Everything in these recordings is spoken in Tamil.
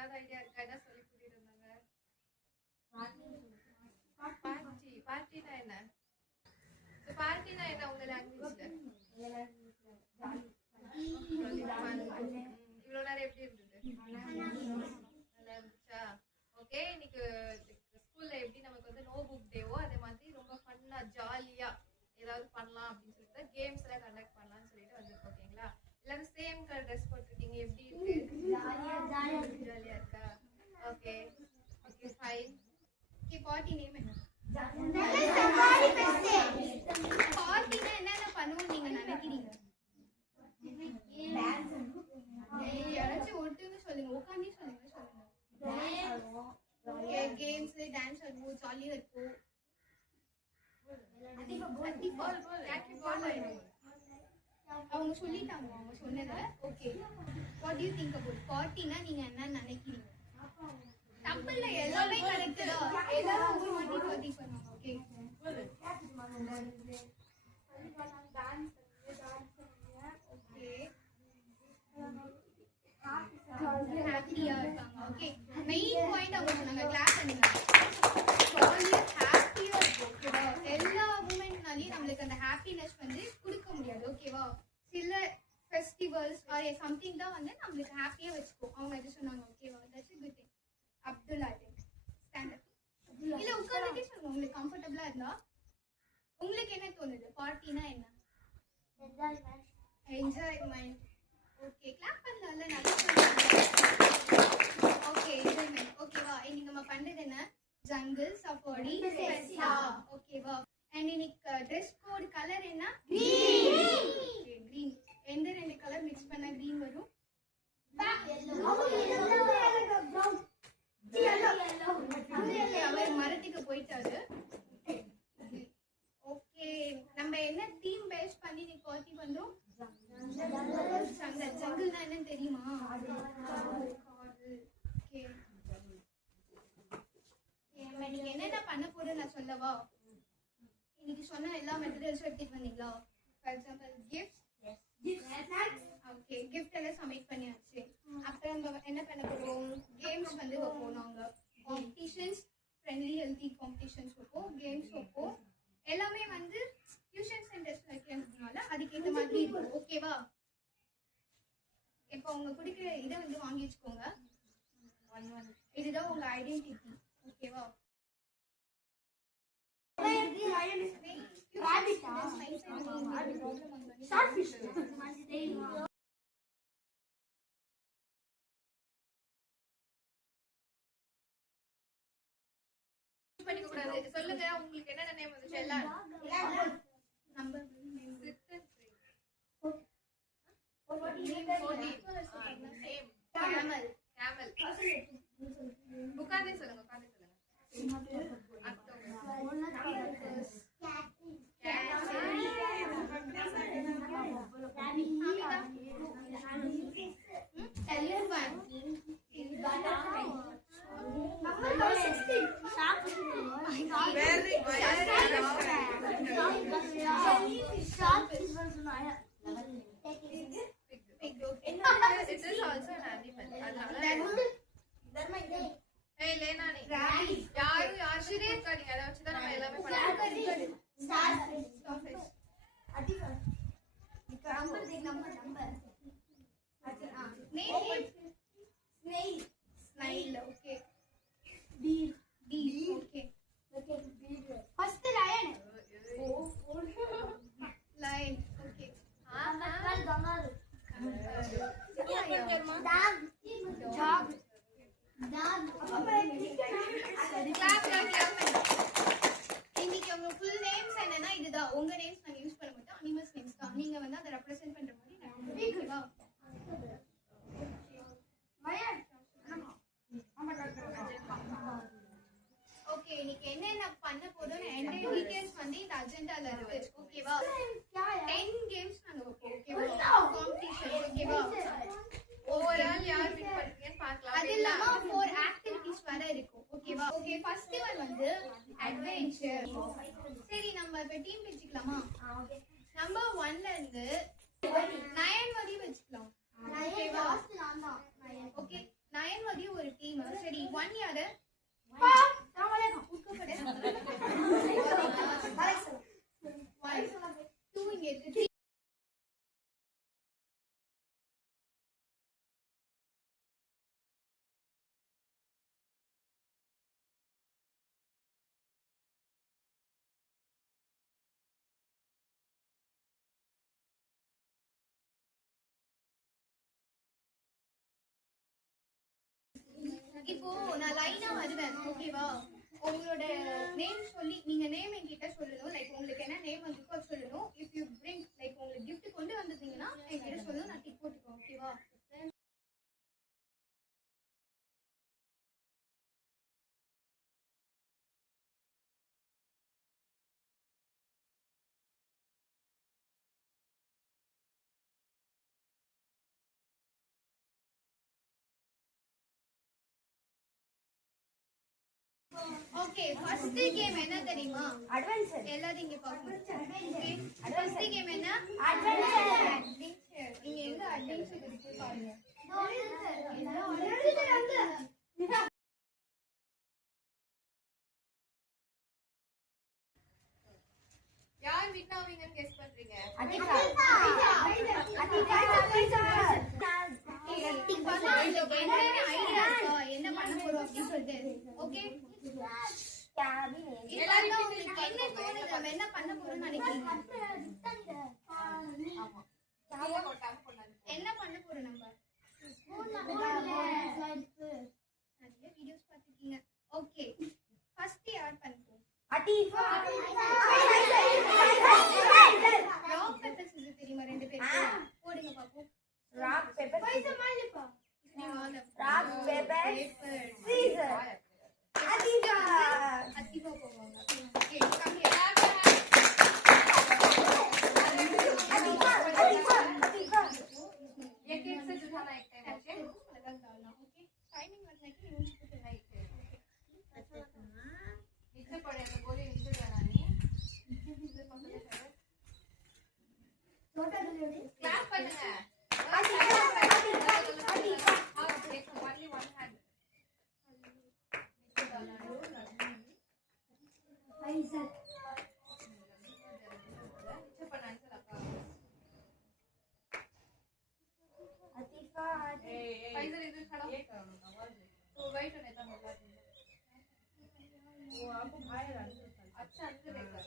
ஏதாவது ஐடியா இருக்கா? என்ன சொல்லி கூட்டிட்டு இருந்தாங்க? பார்ட்டி. பார்ட்டினா என்ன? பார்ட்டினா என்ன உங்க லாங்குவேஜ்ல? இவ்வளவு நேரம் எப்படி இருந்தது? நல்லா இருந்துச்சா? ஓகே, இன்னைக்கு ஸ்கூல்ல எப்படி நமக்கு வந்து நோ புக் டேவோ அதே மாதிரி ரொம்ப ஃபன்னா ஜாலியா ஏதாவது பண்ணலாம் அப்படின்னு சொல்லிட்டு கேம்ஸ் எல்லாம் கண்டக்ட் பண்ணலாம்னு சொல்லிட்டு வந்திருக்கோம். ஓகேங்களா? எல்லாரும் சேம் கலர் ட்ரெஸ் போட்டிருக்கீங்க. எப்படி இருக்கு? ஜாலியா இருக்கா? Okay okay fine. Okay, party name என்ன? பார்ட்டினா என்னென்ன பண்ணுவோம் நீங்க நினைக்கிறீங்க? யாராச்சும் ஒட்டுன்னு சொல்லுங்க, உட்காந்து சொல்லுங்க. கேம்ஸ் டான்ஸ் ஆடுவோம், ஜாலியா இருக்கும். அவங்க சொல்லிட்டாங்க, அவங்க சொன்னத. Okay, what do you think about பார்ட்டினா நீங்க என்ன நினைக்கிறீங்க? தப்பில்ல, எல்லாமே கரெக்ட் தான். எல்லாரும் ஒரு வாட்டி பார்ட்டி பண்ணுவாங்க. ஓகே, ஹாப்பியா இருக்காங்க. ஓகே, மெயின் பாயிண்ட் அவங்க சொன்னாங்க. கிளாஸ் பண்ணுங்க. ஹாப்பியா இருக்கும். ஓகேவா? எல்லா மூமெண்ட்னாலையும் நம்மளுக்கு அந்த ஹாப்பினஸ் வந்து கொடுக்க முடியாது. ஓகேவா? சில ஃபெஸ்டிவல்ஸ் ஆர் சம்திங் தான் வந்து நம்மளுக்கு ஹாப்பியா வச்சுக்கோ. அவங்க எது சொன்னாங்க? ஓகேவா? That's a good thing. Abdul I think stand up. இல்ல உட்கார்ந்துட்டே சொல்லுங்க, உங்களுக்கு கம்ஃபர்ட்டபிளா இருந்தா. உங்களுக்கு என்ன தோணுது? பார்ட்டினா என்ன? என்ஜாய்மெண்ட். ஓகே, கிளாப் பண்ணலாம்ல. நல்லா ஓகே, என்ஜாய்மெண்ட். ஓகேவா? இன்னைக்கு நம்ம பண்றது என்ன? Jungle safari fiesta. ஓகேவா? அண்ட் இன்னைக்கு ட்ரெஸ் கோட் கலர் என்ன? கிரீன். Okay, green. எந்த ரெண்டு கலர் மிக்ஸ் பண்ணா கிரீன் வரும்? அவர் மரத்துக்கு போயிட்டாரு. ஓகே, நம்ம என்ன தீம் பேஸ் பண்ணி நீ பார்ட்டி பண்றோம்? ஜங்கிள்னா என்னன்னு தெரியுமா? ஓகே, நீங்க என்னென்ன பண்ண போறேன்னு நான் சொல்லவா? இன்னைக்கு சொன்ன எல்லா மெட்டீரியல்ஸும் எடுத்துட்டு வந்தீங்களா? For example gift. Okay, gift எல்லாம் சப்மிட் பண்ணியாச்சு. அப்புறம் நம்ம என்ன பண்ண போறோம்? கேம்ஸ் வந்து வைப்போம். நாங்க காம்படிஷன்ஸ், ஃப்ரெண்ட்லி ஹெல்தி காம்படிஷன்ஸ் வைப்போம், கேம்ஸ் வைப்போம். எல்லாமே வந்து டியூஷன் சென்டர்ஸ் வைக்கிறதுனால அதுக்கேற்ற மாதிரி இருக்கும். ஓகேவா? இப்போ உங்க குடிக்கிற இதை வந்து வாங்கி வச்சுக்கோங்க. இதுதான் உங்க ஐடென்டிட்டி. ஓகேவா? சொல்லுங்க, உங்களுக்கு என்னென்ன நேம் வந்துச்சு? எல்லாம் நம்பர் உட்காந்தே சொல்லுங்க. இன்னைக்கு உங்க ஃபுல் நேம்ஸ் என்னன்னா இதுதான். உங்க நேம்ஸ் நாங்க யூஸ் பண்ண மாட்டோம். அனிமல்ஸ் நேம்ஸ் தான். நீங்க வந்து அதை ரெப்ரசென்ட் பண்ற மாதிரி ஓகேவா? ஓகே, இன்னைக்கு என்னென்ன பண்ண போறோம் எந்த டீடைல்ஸ் வந்து இந்த அஜெண்டால இருக்கு. ஓகேவா? 10 கேம்ஸ் நாங்க வைப்போம். ஓகேவா? காம்படிஷன். ஓகேவா? ஓவரால் யார் வின் பண்றீங்கன்னு பார்க்கலாம். அது இல்லாம 4 ஆக்டிவிட்டீஸ் வர இருக்கும். ஓகேவா? ஓகே, ஃபர்ஸ்ட் ஒன் வந்து அட்வென்ச்சர். சரி, நம்ம இப்ப டீம் வெச்சுக்கலாமா? நம்பர் 1ல இருந்து 9 வரை வெச்சுக்கலாம். ஓகேவா? ஓகே, நயன்வதி ஒரு டீம். சரி 1 யாரு? டூ இங்க இருக்கு. இப்போ நான் லைனா வருவேன், ஓகேவா? உங்களோட நேம் சொல்லி நீங்க நேம் என்கிட்ட சொல்லணும். லைக் உங்களுக்கு என்ன நேம் வந்துருக்கோ அது சொல்லணும். இஃப் யூ பிரிங் லைக் உங்களுக்கு கிஃப்ட் கொண்டு வந்திருந்தீங்கன்னா என்கிட்ட சொல்லணும், நான் டிக் போட்டுப்பேன், ஓகேவா? ஓகே, ஃபர்ஸ்ட் கேம் என்ன தெரியுமா? அட்வென்ச்சர். எல்லாரும் இங்க பாருங்க. ஓகே, ஃபர்ஸ்ட் கேம் என்ன? அட்வென்ச்சர். நீங்க எங்க அட்வென்ச்சர் இருக்கு பாருங்க. யார் வின் ஆவீங்கன்னு கெஸ் பண்றீங்க? அடிகா. என்ன பண்ண போறோம் அப்படி சொல்லிட்டு. ஓகே, எல்லாரும் உங்களுக்கு என்ன தோணுது, நம்ம என்ன பண்ண போறோம்னு நினைக்கிறீங்க? என்ன பண்ண போறோம் நம்ம? நிறைய வீடியோஸ் பார்த்திருக்கீங்க. ஓகே, ஃபர்ஸ்ட் யார் பண்ணுவோம்? அடிஃபா. ராக் பேப்பர் சீசர் தெரியுமா? 2 பேரும் போடுங்க பாப்போம். Rock paper scissor. Rock paper scissor. அடிஃபா. அடிஃபா போவாங்க. Okay, come here. अदीफा एक एक से जुटाना एक टाइम ओके अलग डालना ओके टाइमिंग लगना कि यूज करते राइट है अच्छा नीचे पड़े तो बोले नीचे बनानी नीचे पकड़े चलो छोटा जल्दी क्लास பண்ணுங்க अदीफा हां एक only one hand नीचे डालना ऐसा नीचे बनाना लगा फाइजल इधर खड़ा ये करो आवाज तो वेट नहीं था मतलब वो आपको बाहर अच्छा अंदर देखा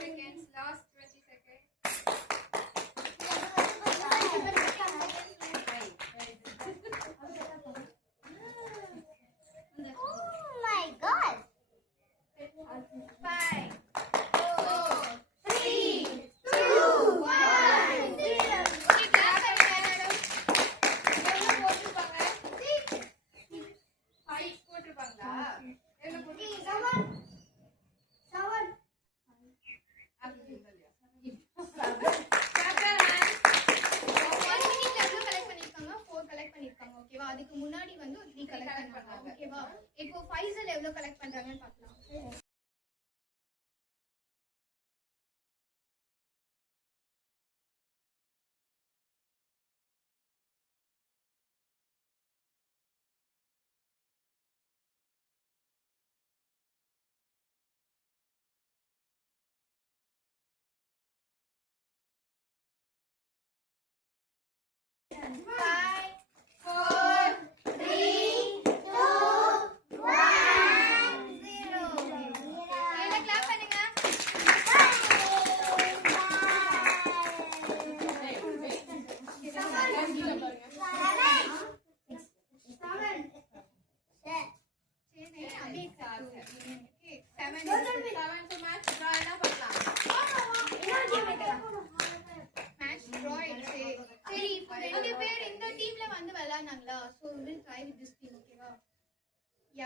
seconds last 20 seconds oh my god 5 4 3 2 1 okay clap பண்ணுங்க எவ்வளவு போட்டுப்பாங்க 5 போட்டுப்பாங்களா எவ்வளவு போட்டுப்பாங்க 7 அதுக்கு முன்னாடி வந்து 3 கலெக்ட் பண்ணாங்க ஓகேவா இப்போ ஃபைசல் எவ்வளவு கலெக்ட் பண்றாங்கன்னு பார்க்கலாம்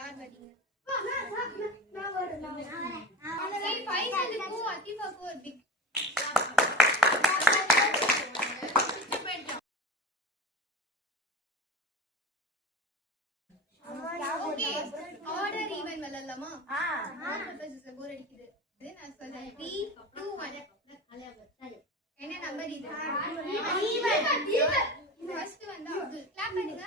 யார் வரீங்க? Okay, ஃபைசலுக்கும் அத்திஃபாக்கும் ஒரு big ஓகே ஆர்டர் ஈவன் விளையாடலாமா? போர் அடிக்குது. இது நான் சொல்றேன் 3 2 1 என்ன நம்பர் இது? ஃபர்ஸ்ட் வந்து அப்துல் கிளாப் பண்ணுங்க.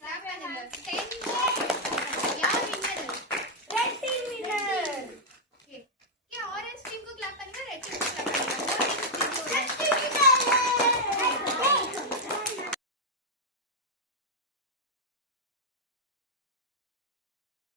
Clap பண்ணுங்க.